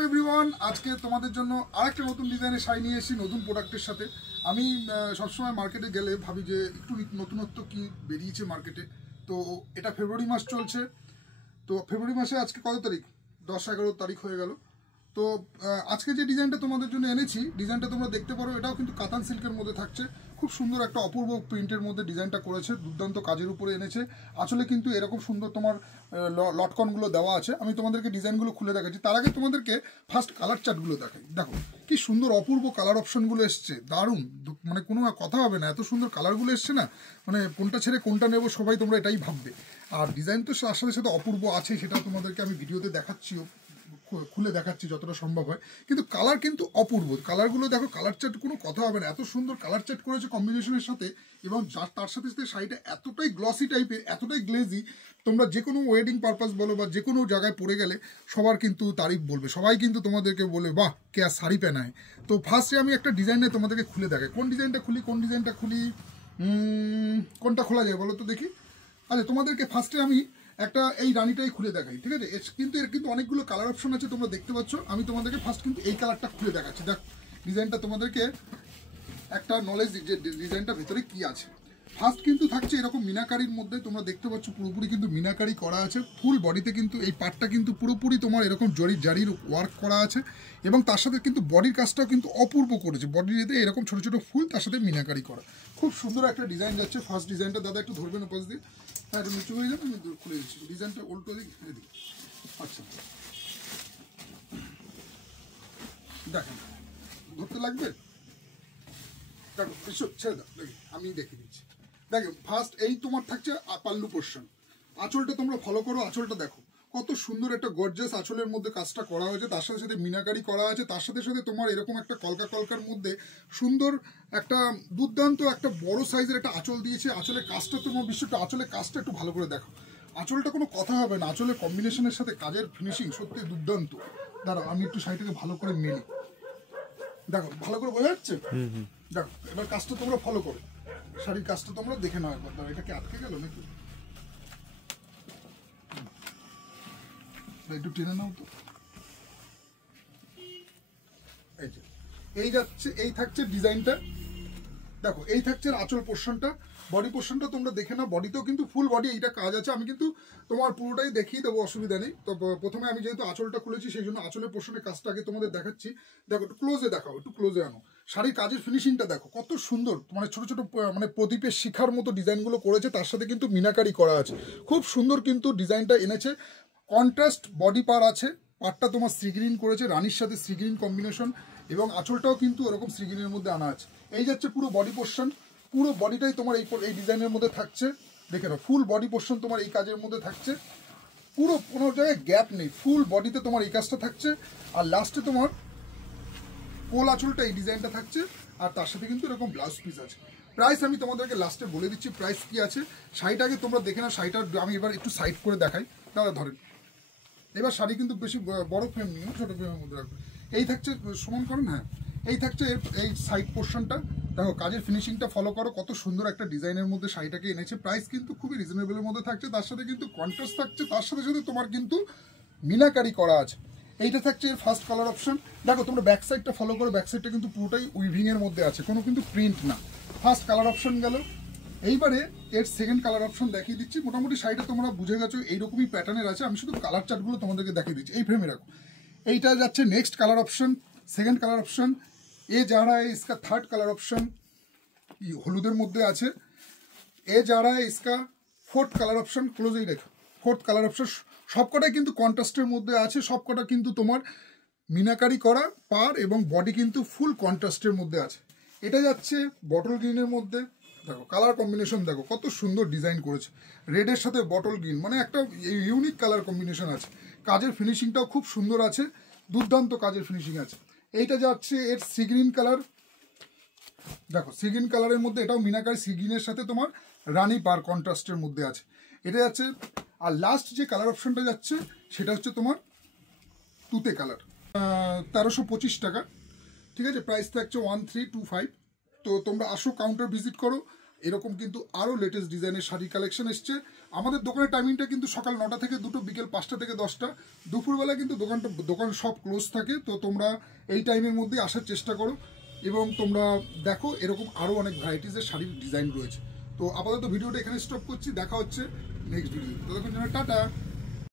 Welcome everyone. আজকে তোমাদের জন্য আরেকটা নতুন ডিজাইনের শাড়ি নিয়ে এসেছি, নতুন প্রোডাক্টের সাথে। আমি সবসময় মার্কেটে গেলে ভাবি যে একটু নতুনত্ব কি বেরিয়েছে মার্কেটে। তো এটা ফেব্রুয়ারি মাস চলছে, তো ফেব্রুয়ারি মাসে আজকে কত তারিখ? 10-11 তারিখ হয়ে গেল। তো আজকে যে ডিজাইনটা তোমাদের জন্য এনেছি, ডিজাইনটা তোমরা দেখতে পারো, এটাও কিন্তু কাতান সিল্কের মধ্যে থাকছে। খুব সুন্দর একটা অপূর্ব প্রিন্টের মধ্যে ডিজাইনটা করেছে, দুর্দান্ত কাজের উপরে এনেছে। আসলে কিন্তু এরকম সুন্দর তোমার লটকনগুলো দেওয়া আছে। আমি তোমাদেরকে ডিজাইনগুলো খুলে দেখাচ্ছি। তার আগে তোমাদেরকে ফার্স্ট কালার চার্টগুলো দেখাই। দেখো কি সুন্দর অপূর্ব কালার অপশনগুলো এসছে, দারুণ, মানে কোনো কথা হবে না, এত সুন্দর কালারগুলো এসছে না, মানে কোনটা ছেড়ে কোনটা নেবো সবাই তোমরা এটাই ভাববে। আর ডিজাইন তো তার সাথে সাথে অপূর্ব আছে, সেটাও তোমাদেরকে আমি ভিডিওতে দেখাচ্ছিও, খুলে দেখাচ্ছি যতটা সম্ভব হয়। কিন্তু কালার কিন্তু অপূর্ব, কালারগুলো দেখো, কালার চার্ট কোনো কথা হবে না, এত সুন্দর কালার চার্ট করেছে কম্বিনেশনের সাথে। এবং তার সাথে সাথে শাড়িটা এতটাই গ্লসি টাইপের, এতটাই গ্লেজি, তোমরা যে কোনো ওয়েডিং পারপাস বলো বা যে কোনো জায়গায় পরে গেলে সবার কিন্তু তারিফ বলবে, সবাই কিন্তু তোমাদেরকে বলবে বাহ কে শাড়ি পেনায়। তো ফার্স্টে আমি একটা ডিজাইনে তোমাদেরকে খুলে দেখাই। কোন ডিজাইনটা খুলি, কোনটা খোলা যায় বলো তো দেখি। আচ্ছা, তোমাদেরকে ফার্স্টে আমি একটা এই রানিটাই খুলে দেখাই, ঠিক আছে? কিন্তু এর কিন্তু অনেকগুলো কালার অপশন আছে, তোমরা দেখতে পাচ্ছ। আমি তোমাদেরকে ফার্স্ট কিন্তু এই কালারটা খুলে দেখাচ্ছি। দেখ ডিজাইনটা তোমাদেরকে একটা নলেজ, যে ডিজাইনটা ভেতরে কি আছে। ফার্স্ট কিন্তু থাকছে এরকম মিনাকারির মধ্যে, তোমরা দেখতে পাচ্ছ পুরোপুরি কিন্তু মিনাকারি করা আছে। ফুল বডিতে কিন্তু এই পার্টটা কিন্তু পুরোপুরি তোমার এরকম জারির ওয়ার্ক করা আছে। এবং তার সাথে কিন্তু বডির কাজটাও কিন্তু অপূর্ব করেছে, বডিতে এরকম ছোট ছোট ফুল, তার সাথে মিনাকারি করা। খুব সুন্দর একটা ডিজাইন যাচ্ছে। ফার্স্ট ডিজাইনটা দাদা একটু ধরবেন উপাস দিয়ে, হ্যাঁ এটা নিচু হয়ে যাবে, আমি খুলে দিচ্ছি। ডিজাইনটা উল্টো দিক দিই। আচ্ছা দেখেন, ধরতে লাগবে, দেখো ছেড়ে দাও, দেখি আমি দেখিয়ে দিচ্ছি। দেখো ফার্স্ট এই তোমার থাকছে পাল্লু পোর্শন। আঁচলটা তোমরা ফলো করো, আঁচলটা দেখো কত সুন্দর একটা গর্জাস আঁচলের মধ্যে কাজটা করা হয়েছে, তার সাথে সাথে মিনাকারি করা আছে। তার সাথে সাথে তোমার এরকম একটা কলকার মধ্যে সুন্দর একটা দুর্দান্ত একটা বড় সাইজের একটা আঁচল দিয়েছে। আঁচলের কাজটা তোমার বিষয়টা, আঁচলের কাজটা একটু ভালো করে দেখো। আঁচলটা কোনো কথা হবে না, আঁচলের কম্বিনেশনের সাথে কাজের ফিনিশিং সত্যি দুর্দান্ত। দাঁড়াও আমি একটু শাড়িটাকে ভালো করে মেলি, দেখো ভালো করে বোঝা যাচ্ছে। দেখো এবার কাজটা তোমরা ফলো করো, শাড়ির কাজটা তোমরা দেখে নাও একবার। দাও, এটা কি আটকে গেল নাকি? একটু টেনে নাও তো। এই যে এই যাচ্ছে, এই থাকছে ডিজাইনটা। দেখো এই থাকছে আঁচল পোর্শনটা। বডি পোর্শনটা তোমরা দেখে নাও, বডিতেও কিন্তু ফুল বডি এইটা কাজ আছে। আমি কিন্তু তোমার পুরোটাই দেখিয়ে দেবো, অসুবিধা নেই। তো প্রথমে আমি যেহেতু আঁচলটা খুলেছি সেই জন্য আঁচলের পোর্শনের কাজটা আগে তোমাদের দেখাচ্ছি। দেখো একটু ক্লোজে দেখাও, একটু ক্লোজে আনো। শাড়ির কাজের ফিনিশিংটা দেখো কত সুন্দর, মানে ছোট ছোট মানে প্রদীপের শিখার মতো ডিজাইনগুলো করেছে, তার সাথে কিন্তু মিনাকারি করা আছে। খুব সুন্দর কিন্তু ডিজাইনটা এনেছে। কন্ট্রাস্ট বডি পার আছে, পাটটা তোমার সি গ্রিন করেছে, রানির সাথে সি গ্রিন কম্বিনেশন। এবং আঁচলটাও কিন্তু ওরকম সি গ্রিনের মধ্যে আনা আছে। এই যাচ্ছে পুরো বডি পোর্শন, পুরো বডিটাই তোমার এই ডিজাইনের মধ্যে থাকছে। দেখে নাও ফুল বডি পোর্শন তোমার এই কাজের মধ্যে থাকছে, পুরো কোনো জায়গায় গ্যাপ নেই, ফুল বডিতে তোমার এই কাজটা থাকছে। আর লাস্টে তোমার কোল আঁচলটা এই ডিজাইনটা থাকছে, আর তার সাথে কিন্তু এরকম ব্লাউজ পিস আছে। প্রাইস আমি তোমাদেরকে লাস্টে বলে দিচ্ছি প্রাইস কি আছে। শাড়িটাকে তোমরা দেখে নাও, শাড়িটার আমি এবার একটু সাইড করে দেখাই। দাদা ধরেন, এবার শাড়ি কিন্তু বেশি বড় ফ্রেম নিয়ে ছোটো ফ্রেমের মধ্যে রাখবে। এই থাকছে, সমান করেন, হ্যাঁ এই থাকছে এই সাইড পোর্শনটা। দেখো কাজের ফিনিশিংটা ফলো করো, কত সুন্দর একটা ডিজাইনের মধ্যে শাড়িটাকে এনেছে। প্রাইস কিন্তু খুবই রিজনেবলের মধ্যে থাকছে, তার সাথে কিন্তু কন্ট্রাস্ট থাকছে, তার সাথে সাথে তোমার কিন্তু মিনাকারি করা আছে। এইটা থাকছে এর ফার্স্ট কালার অপশন। দেখো তোমরা ব্যাক সাইডটা ফলো করো, ব্যাক সাইডটা কিন্তু পুরোটাই উইভিংয়ের মধ্যে আছে, কোনো কিন্তু প্রিন্ট না। ফার্স্ট কালার অপশন গেল। এইবারে এর সেকেন্ড কালার অপশন দেখিয়ে দিচ্ছি। মোটামুটি শাড়িটা তোমরা বুঝে গেছো এইরকমই প্যাটার্নের আছে, আমি শুধু কালার চার্টগুলো তোমাদেরকে দেখিয়ে দিচ্ছি। এই ফ্রেমে রাখো। এইটা যাচ্ছে next colour option, second colour option. এ যা রা है इसका থার্ড কালার অপশন, হলুদের মধ্যে আছে। এ যা রা है इसका ফোর্থ কালার অপশন, ক্লোজেই রেখো। ফোর্থ কালার অপশন সবকটাই কিন্তু কন্ট্রাস্টের মধ্যে আছে, সবকটা কিন্তু তোমার মিনাকারি করা পার এবং বডি কিন্তু ফুল কন্ট্রাস্টের মধ্যে আছে। এটা যাচ্ছে বটল গ্রিনের মধ্যে। দেখো কালার কম্বিনেশন দেখো কত সুন্দর ডিজাইন করেছে, রেডের সাথে বটল গ্রিন, মানে একটা ইউনিক কালার কম্বিনেশন আছে। কাজের ফিনিশিংটাও খুব সুন্দর আছে, দুর্দান্ত কাজের ফিনিশিং আছে। এইটা যাচ্ছে এর সি গ্রিন কালার। দেখো সি গ্রিন কালারের মধ্যে এটাও মিনাকারি সি গ্রিনের সাথে তোমার রানি পার কন্ট্রাস্টের মধ্যে আছে, এটা যাচ্ছে। আর লাস্ট যে কালার অপশনটা যাচ্ছে সেটা হচ্ছে তোমার তুতে কালার, 1325 টাকা, ঠিক আছে? প্রাইস থাকছে 1325। তো তোমরা আসো, কাউন্টার ভিজিট করো, এরকম কিন্তু আরও লেটেস্ট ডিজাইনের শাড়ি কালেকশন এসছে। আমাদের দোকানের টাইমিংটা কিন্তু সকাল 9টা থেকে 2টো, বিকেল 5টা থেকে 10টা। দুপুরবেলা কিন্তু দোকান সব ক্লোজ থাকে, তো তোমরা এই টাইমের মধ্যে আসার চেষ্টা করো এবং তোমরা দেখো এরকম আরও অনেক ভ্যারাইটিসের শাড়ির ডিজাইন রয়েছে। তো আপাতত ভিডিওটা এখানে স্টপ করছি, দেখা হচ্ছে নেক্সট ভিডিও। ততক্ষণ জন্য টাটা।